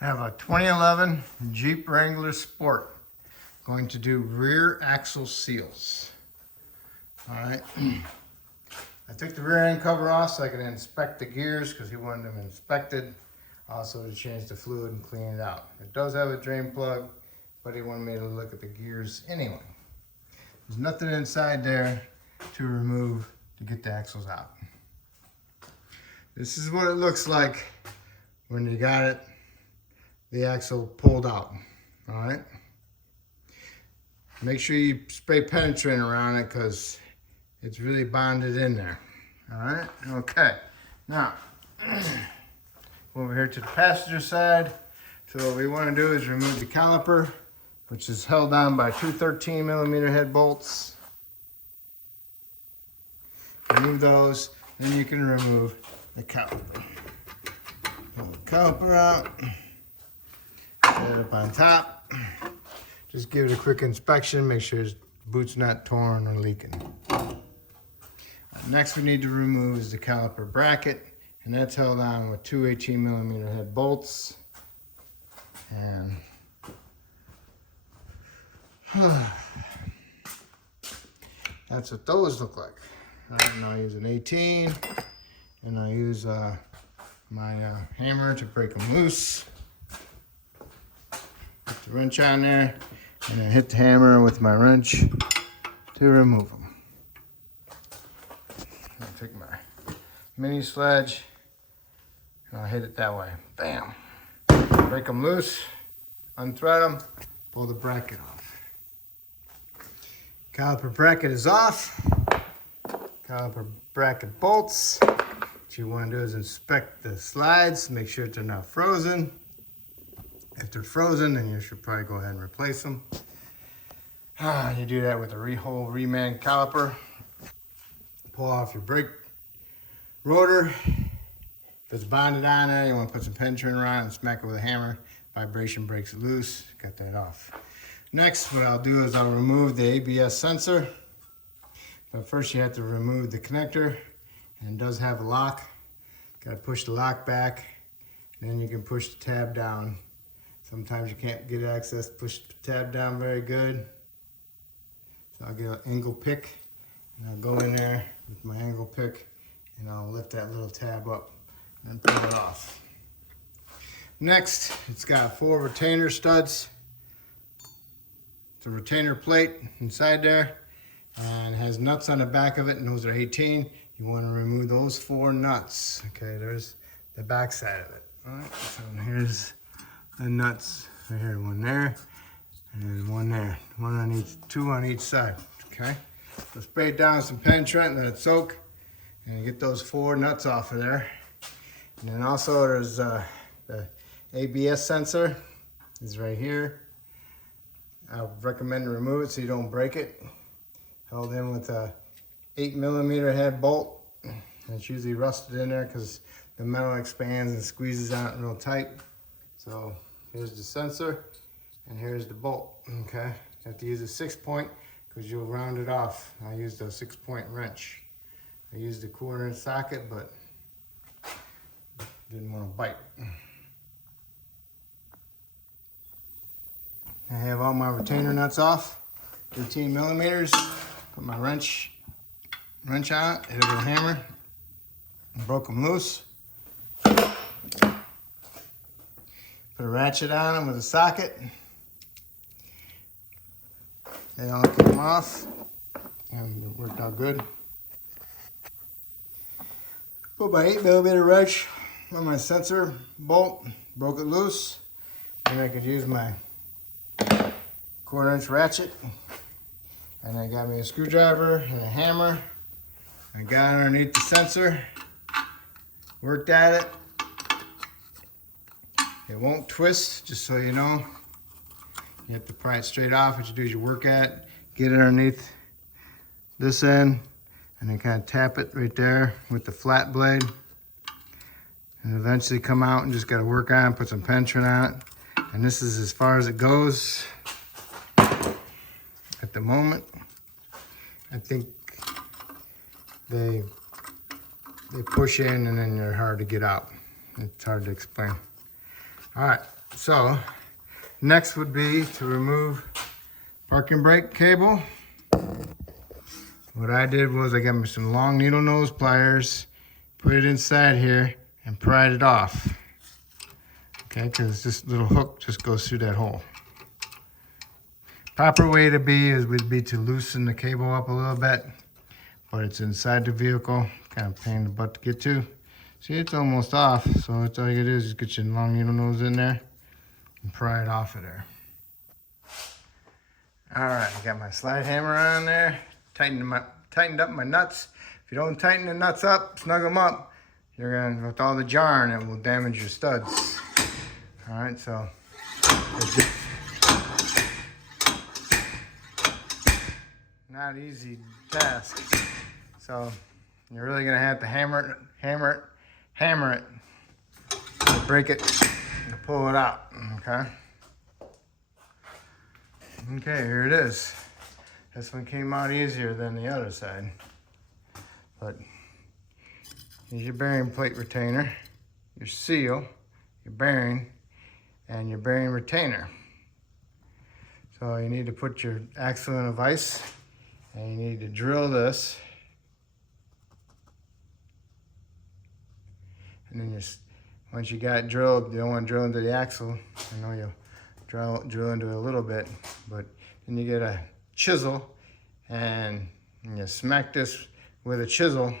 I have a 2011 Jeep Wrangler Sport. Going to do rear axle seals. All right. I took the rear end cover off so I could inspect the gears because he wanted them inspected. Also to change the fluid and clean it out. It does have a drain plug, but he wanted me to look at the gears anyway. There's nothing inside there to remove to get the axles out. This is what it looks like when you got it, the axle pulled out. All right. Make sure you spray penetrant around it because it's really bonded in there. All right. Okay. Now, over here to the passenger side. So what we want to do is remove the caliper, which is held on by two 13mm head bolts. Remove those, then you can remove the caliper. Pull the caliper out, set it up on top. Just give it a quick inspection, make sure his boot's not torn or leaking. Next we need to remove is the caliper bracket, and that's held on with two 18mm head bolts. And that's what those look like. And I use an 18, and I use my hammer to break them loose. Put the wrench on there, and then hit the hammer with my wrench to remove them. I'll take my mini sledge, and I'll hit it that way. Bam! Break them loose, unthread them, pull the bracket off. Caliper bracket is off. Caliper bracket bolts. What you want to do is inspect the slides, make sure they're not frozen. If they're frozen, then you should probably go ahead and replace them. You do that with a whole reman caliper. Pull off your brake rotor. If it's bonded on there, you want to put some penetrant around it and smack it with a hammer. Vibration breaks it loose. Got that off. Next, what I'll do is I'll remove the ABS sensor. But first you have to remove the connector, and it does have a lock. Got to push the lock back, and then you can push the tab down. Sometimes you can't get access to push the tab down very good. So I'll get an angle pick, and I'll go in there with my angle pick, and I'll lift that little tab up and pull it off. Next, it's got 4 retainer studs. It's a retainer plate inside there. And it has nuts on the back of it, and those are 18. You want to remove those 4 nuts. Okay, there's the back side of it. All right, so here's the nuts right here. One there, and one there. One on each, 2 on each side. Okay, so spray it down with some penetrant, let it soak, and get those 4 nuts off of there. And then also there's the ABS sensor is right here. I recommend to remove it so you don't break it. Held in with a 8mm head bolt. And it's usually rusted in there because the metal expands and squeezes out real tight. So here's the sensor, and here's the bolt. Okay, you have to use a 6-point because you'll round it off. I used a 6-point wrench. I used the 1/4 socket, but didn't want to bite. I have all my retainer nuts off, 18mm. Put my wrench on it, hit it with a hammer, and broke them loose. Put a ratchet on them with a socket. They all came off, and it worked out good. Put my 8mm wrench on my sensor bolt, broke it loose. And I could use my 1/4 ratchet. And I got me a screwdriver and a hammer. I got underneath the sensor, worked at it. It won't twist, just so you know. You have to pry it straight off. What you do is you work at it, get it underneath this end, and then kind of tap it right there with the flat blade. And eventually come out and just got to work on it, put some penetrant on it. And this is as far as it goes at the moment. I think they push in and then they're hard to get out. It's hard to explain. All right, So next would be to remove parking brake cable. What I did was I got me some long needle nose pliers, put it inside here, and pried it off. Okay, because this little hook just goes through that hole. Proper way to be would be to loosen the cable up a little bit, but it's inside the vehicle, kind of pain in the butt to get to. See, it's almost off, so it's all you do is just get your long needle nose in there and pry it off of there. All right, I got my slide hammer on there, tightened up my nuts. If you don't tighten the nuts up, snug them up, you're gonna, with all the jarring, it will damage your studs. All right, so not easy task. So you're really gonna have to hammer it, to break it, and pull it out. Okay. Okay, here it is. This one came out easier than the other side. But here's your bearing plate retainer, your seal, your bearing, and your bearing retainer. So you need to put your axle in a vise, and you need to drill this. And then once you got it drilled, you don't want to drill into the axle. I know you'll drill into it a little bit, but then you get a chisel and you smack this with a chisel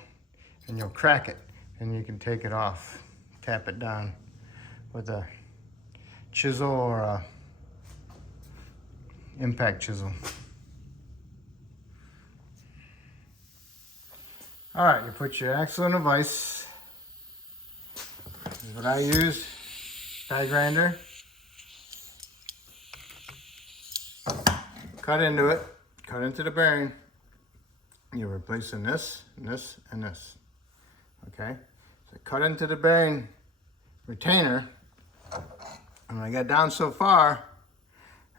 and you'll crack it, and you can take it off. Tap it down with a chisel or a impact chisel. All right, you put your axle in a vise. This is what I use, die grinder. Cut into it, cut into the bearing. You're replacing this, and this, and this. Okay, so cut into the bearing retainer. And when I got down so far,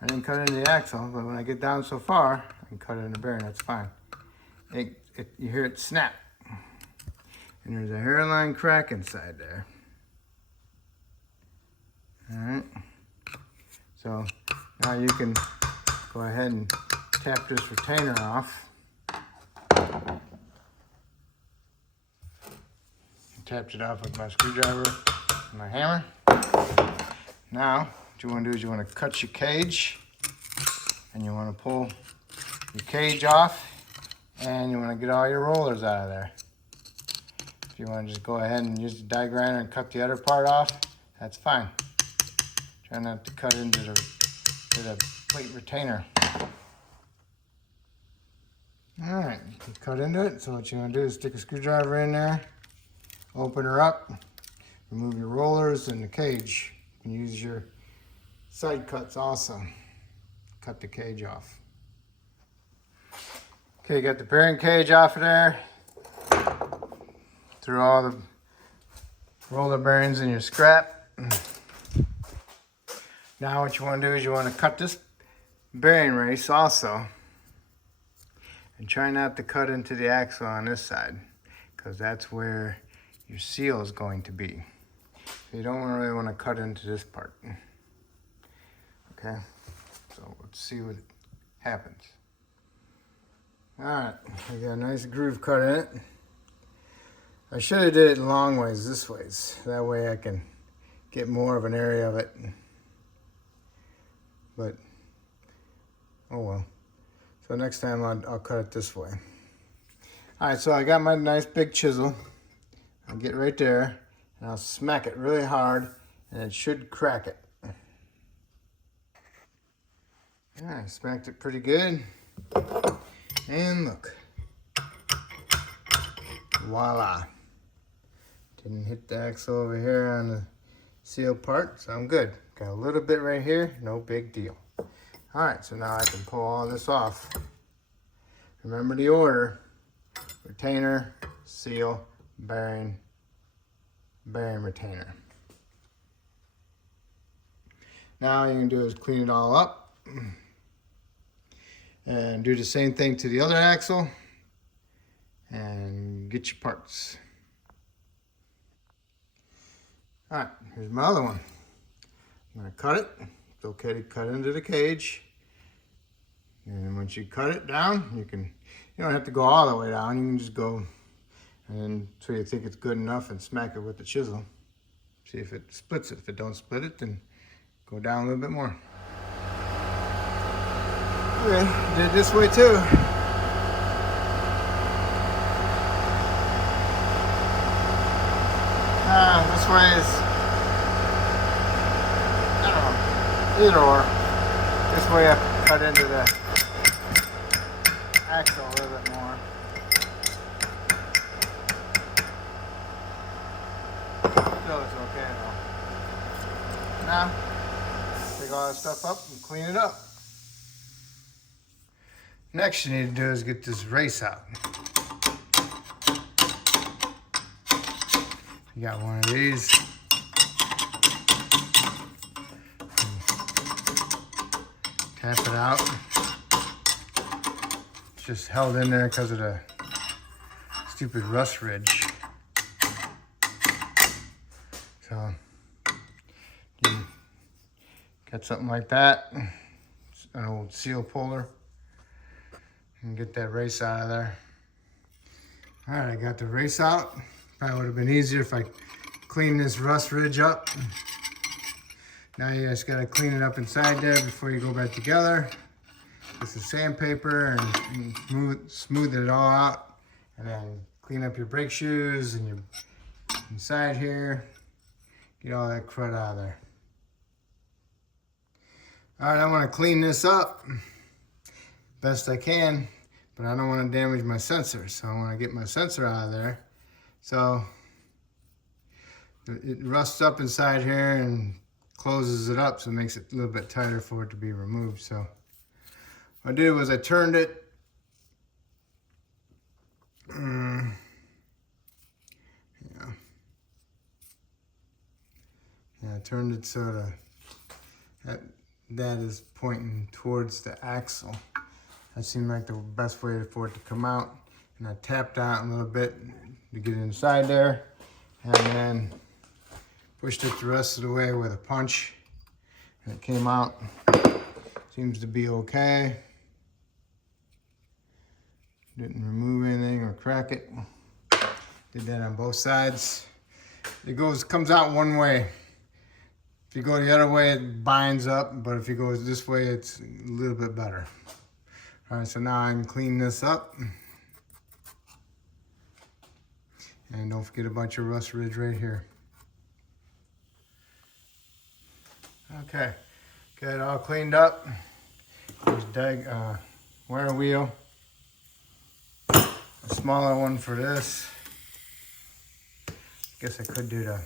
I didn't cut into the axle, but when I get down so far, I can cut it in the bearing, that's fine. You hear it snap. And there's a hairline crack inside there. All right, so now you can go ahead and tap this retainer off. Tapped it off with my screwdriver and my hammer. Now, what you want to do is you want to cut your cage, and you want to pull your cage off, and you want to get all your rollers out of there. If you want to just go ahead and use the die grinder and cut the other part off, that's fine. Try not to cut into the plate retainer. All right, you cut into it. So what you want to do is stick a screwdriver in there, open her up, remove your rollers and the cage. You can use your side cuts also. Cut the cage off. Okay, you got the bearing cage off of there. Threw all the roller bearings in your scrap. Now what you want to do is you want to cut this bearing race also. And try not to cut into the axle on this side, because that's where your seal is going to be. So you don't really want to cut into this part. Okay, so let's see what happens. All right, I got a nice groove cut in it. I should have did it long ways this ways. That way I can get more of an area of it. But, oh well. So next time I'll cut it this way. All right, so I got my nice big chisel. I'll get right there and I'll smack it really hard, and it should crack it. Yeah, I smacked it pretty good. And look. Voila. Didn't hit the axle over here on the seal part, so I'm good. Got a little bit right here, no big deal. All right, so now I can pull all this off. Remember the order: retainer, seal, bearing, bearing retainer. Now all you can do is clean it all up and do the same thing to the other axle and get your parts. All right, here's my other one. I'm gonna cut it. It's okay to cut into the cage. And once you cut it down, you don't have to go all the way down. You can just go and then so you think it's good enough and smack it with the chisel. See if it splits it. If it don't split it, then go down a little bit more. Okay, did it this way too. This way is, I don't know, either or. This way I cut into the axle a little bit more. Still it's okay though. Now, take all that stuff up and clean it up. Next you need to do is get this race out. You got one of these. Tap it out. It's just held in there because of the stupid rust ridge. So, you got something like that, an old seal puller, and get that race out of there. All right, I got the race out. Probably would have been easier if I cleaned this rust ridge up. Now you just gotta clean it up inside there before you go back together. Get some sandpaper and smooth it all out. And then clean up your brake shoes and your inside here. Get all that crud out of there. All right, I wanna clean this up best I can, but I don't wanna damage my sensor. So I wanna get my sensor out of there. So it rusts up inside here and closes it up, so it makes it a little bit tighter for it to be removed. So what I did was I turned it I turned it so that is pointing towards the axle. That seemed like the best way for it to come out. And I tapped out a little bit to get it inside there, and then pushed it the rest of the way with a punch, and it came out. Seems to be okay. Didn't remove anything or crack it. Did that on both sides. It comes out one way. If you go the other way, it binds up, but if you go this way, it's a little bit better. All right, so now I can clean this up. And don't forget about your rust ridge right here. Okay, got it all cleaned up. There's wire wheel. A smaller one for this. Guess I could do the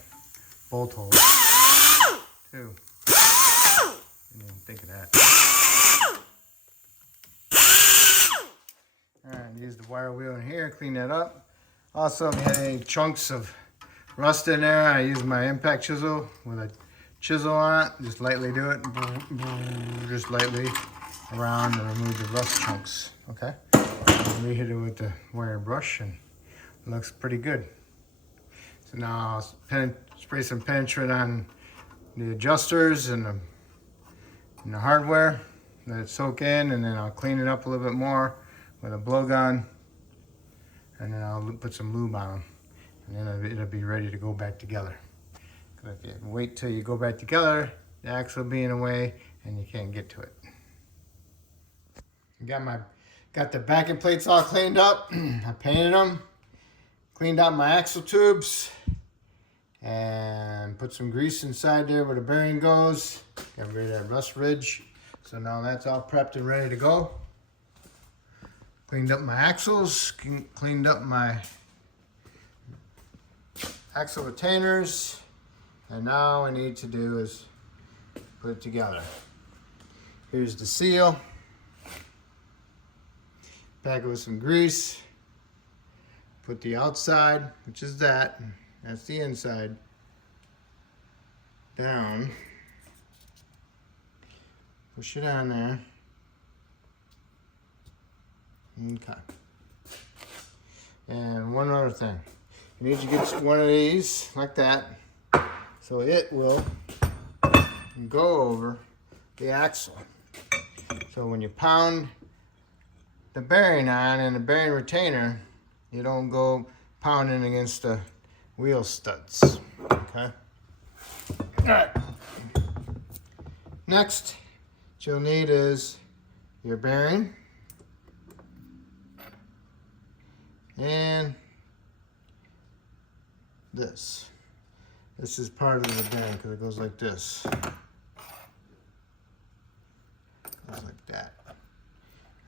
bolt holes too. Didn't even think of that. Alright, use the wire wheel in here, clean that up. Also, if you had any chunks of rust in there, I use my impact chisel with a chisel on it. Just lightly do it, just lightly around and remove the rust chunks. Okay, and re-hit it with the wire brush, and it looks pretty good. So now I'll spray some penetrant on the adjusters and the hardware. Let it soak in, and then I'll clean it up a little bit more with a blowgun. And then I'll put some lube on them, and then it'll be ready to go back together. Because if you wait till you go back together, the axle will be in the way and you can't get to it. Got the backing plates all cleaned up. I painted them, cleaned out my axle tubes, and put some grease inside there where the bearing goes. Got rid of that rust ridge. So now that's all prepped and ready to go. Cleaned up my axles, cleaned up my axle retainers, and now all I need to do is put it together. Here's the seal. Pack it with some grease. Put the outside, which is that's the inside, down. Push it on there. Okay. And one other thing. You need to get one of these like that, so it will go over the axle. So when you pound the bearing on and the bearing retainer, you don't go pounding against the wheel studs. Okay. All right. Next, what you'll need is your bearing and this. This is part of the bearing because it goes like this. Goes like that.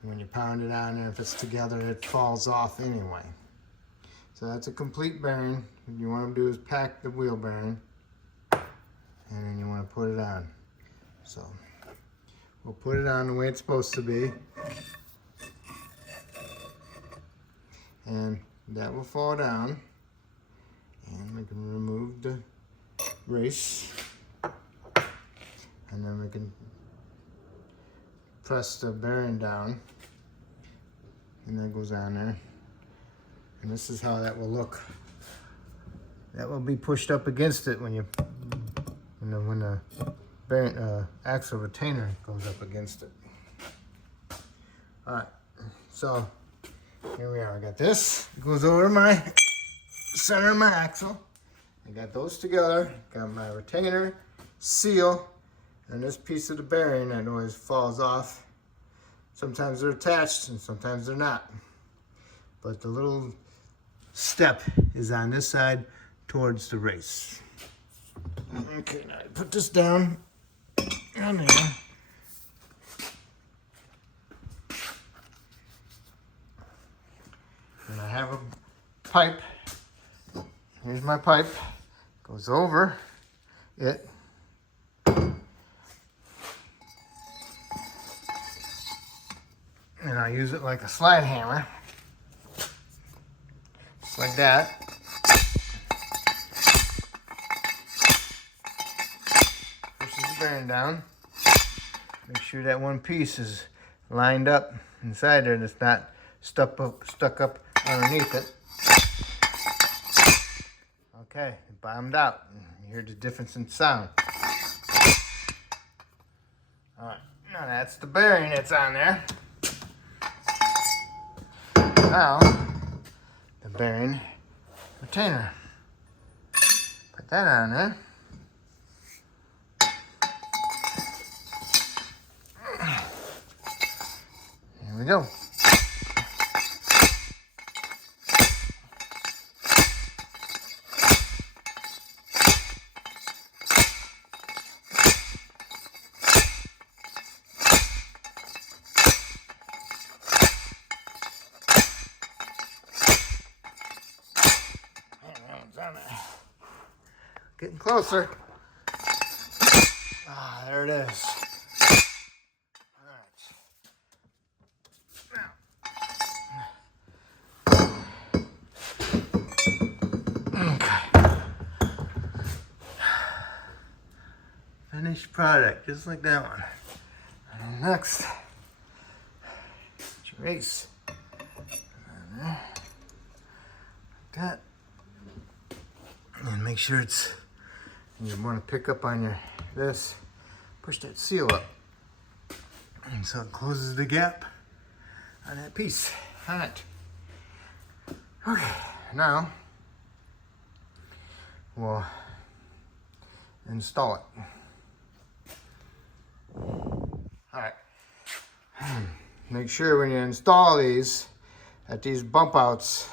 And when you pound it on there, if it's together, it falls off anyway. So that's a complete bearing. What you want to do is pack the wheel bearing, and then you want to put it on. So we'll put it on the way it's supposed to be, and that will fall down, and we can remove the race, and then we can press the bearing down, and that goes on there. And this is how that will look. That will be pushed up against it when the bearing, axle retainer goes up against it. All right, so here we are. I got this. It goes over my center of my axle. I got those together. Got my retainer, seal, and this piece of the bearing that always falls off. Sometimes they're attached and sometimes they're not. But the little step is on this side towards the race. Okay, now I put this down on there. And I have a pipe. Here's my pipe. Goes over it. And I use it like a slide hammer. Just like that. Pushes the bearing down. Make sure that one piece is lined up inside there and it's not stuck up underneath it. Okay, it bottomed out. You hear the difference in sound. Alright, now that's the bearing that's on there. Now, the bearing retainer. Put that on there. Here we go. Getting closer. Ah, there it is. Okay. Finished product, just like that one. And next, race. Like that. And make sure it's, you want to pick up on this, push that seal up. And so it closes the gap on that piece. All right. Okay, now we'll install it. All right. Make sure when you install these, that these bump outs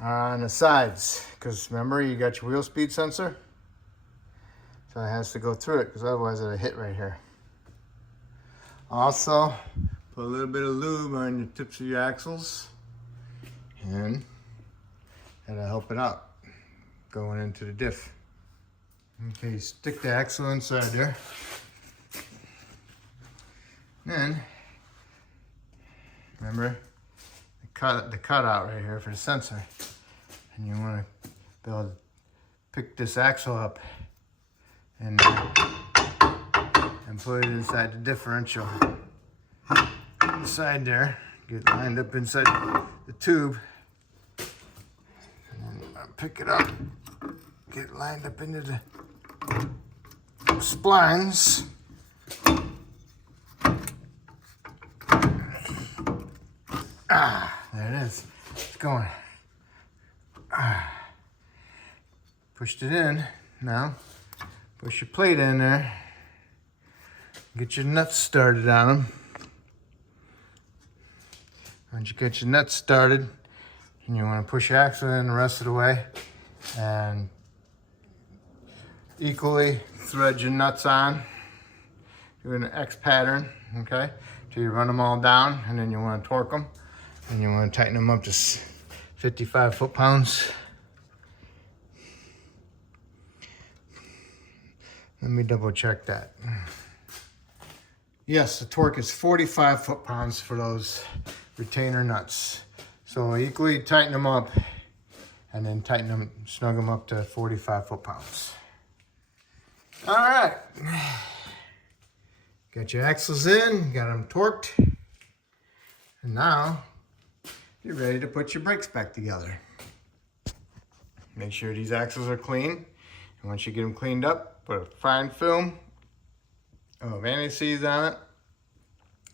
are on the sides, because remember you got your wheel speed sensor, so it has to go through it, because otherwise it'll hit right here. Also, put a little bit of lube on your tips of your axles, and that'll help it out going into the diff. Okay, stick the axle inside there. Then, remember the cutout right here for the sensor. And you want to be able to pick this axle up and put it inside the differential. Inside there, get lined up inside the tube. And then pick it up, get lined up into the splines. There it is. It's going. Pushed it in. Now, push your plate in there. Get your nuts started on them. Once you get your nuts started, and you want to push your axle in the rest of the way, and equally thread your nuts on, doing an X pattern, okay? Till you run them all down, and then you want to torque them, and you want to tighten them up to 55 foot-pounds. Let me double check that. Yes, the torque is 45 foot-pounds for those retainer nuts. So equally tighten them up, and then tighten them, snug them up to 45 foot-pounds. All right. Got your axles in, got them torqued. And now you're ready to put your brakes back together. Make sure these axles are clean. And once you get them cleaned up, put a fine film of anti-seize on it.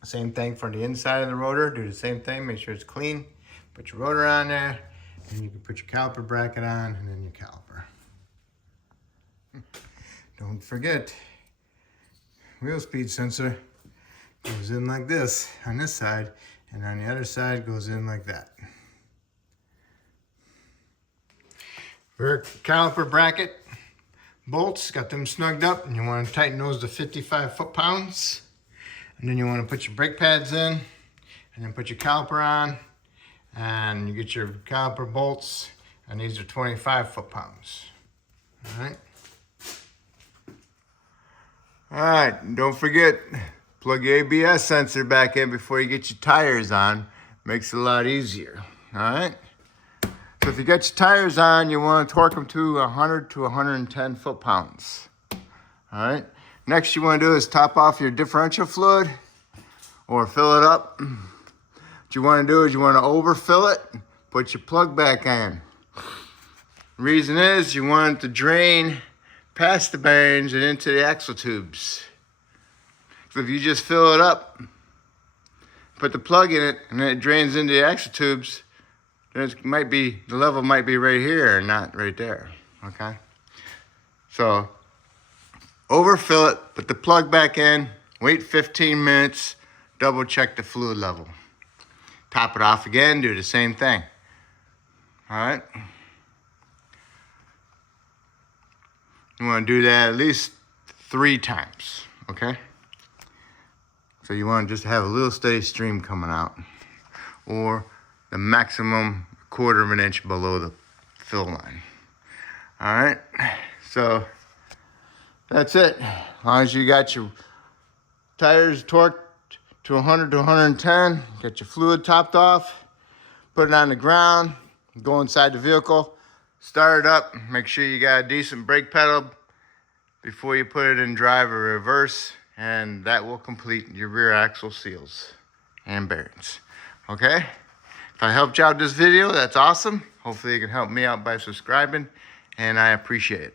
Same thing for the inside of the rotor. Do the same thing, make sure it's clean. Put your rotor on there, and you can put your caliper bracket on, and then your caliper. Don't forget, wheel speed sensor goes in like this on this side, and on the other side goes in like that. Rear caliper bracket bolts, got them snugged up, and you want to tighten those to 55 foot-pounds. And then you want to put your brake pads in, and then put your caliper on, and you get your caliper bolts, and these are 25 foot-pounds. All right. All right, don't forget, plug your ABS sensor back in before you get your tires on. Makes it a lot easier, all right? So if you get your tires on, you want to torque them to 100 to 110 foot-pounds, all right? Next you want to do is top off your differential fluid or fill it up. What you want to do is you want to overfill it, put your plug back in. Reason is you want it to drain past the bearings and into the axle tubes. So if you just fill it up, put the plug in it, and then it drains into the axle tubes, then it might be, the level might be right here and not right there, okay? So overfill it, put the plug back in, wait 15 minutes, double check the fluid level. Top it off again, do the same thing, all right? You want to do that at least 3 times, okay? So you want to just have a little steady stream coming out, or the maximum 1/4 of an inch below the fill line. All right, so that's it. As long as you got your tires torqued to 100 to 110, got your fluid topped off, put it on the ground, go inside the vehicle, start it up, make sure you got a decent brake pedal before you put it in drive or reverse, and that will complete your rear axle seals and bearings, okay? If I helped you out this video, that's awesome. Hopefully you can help me out by subscribing, and I appreciate it.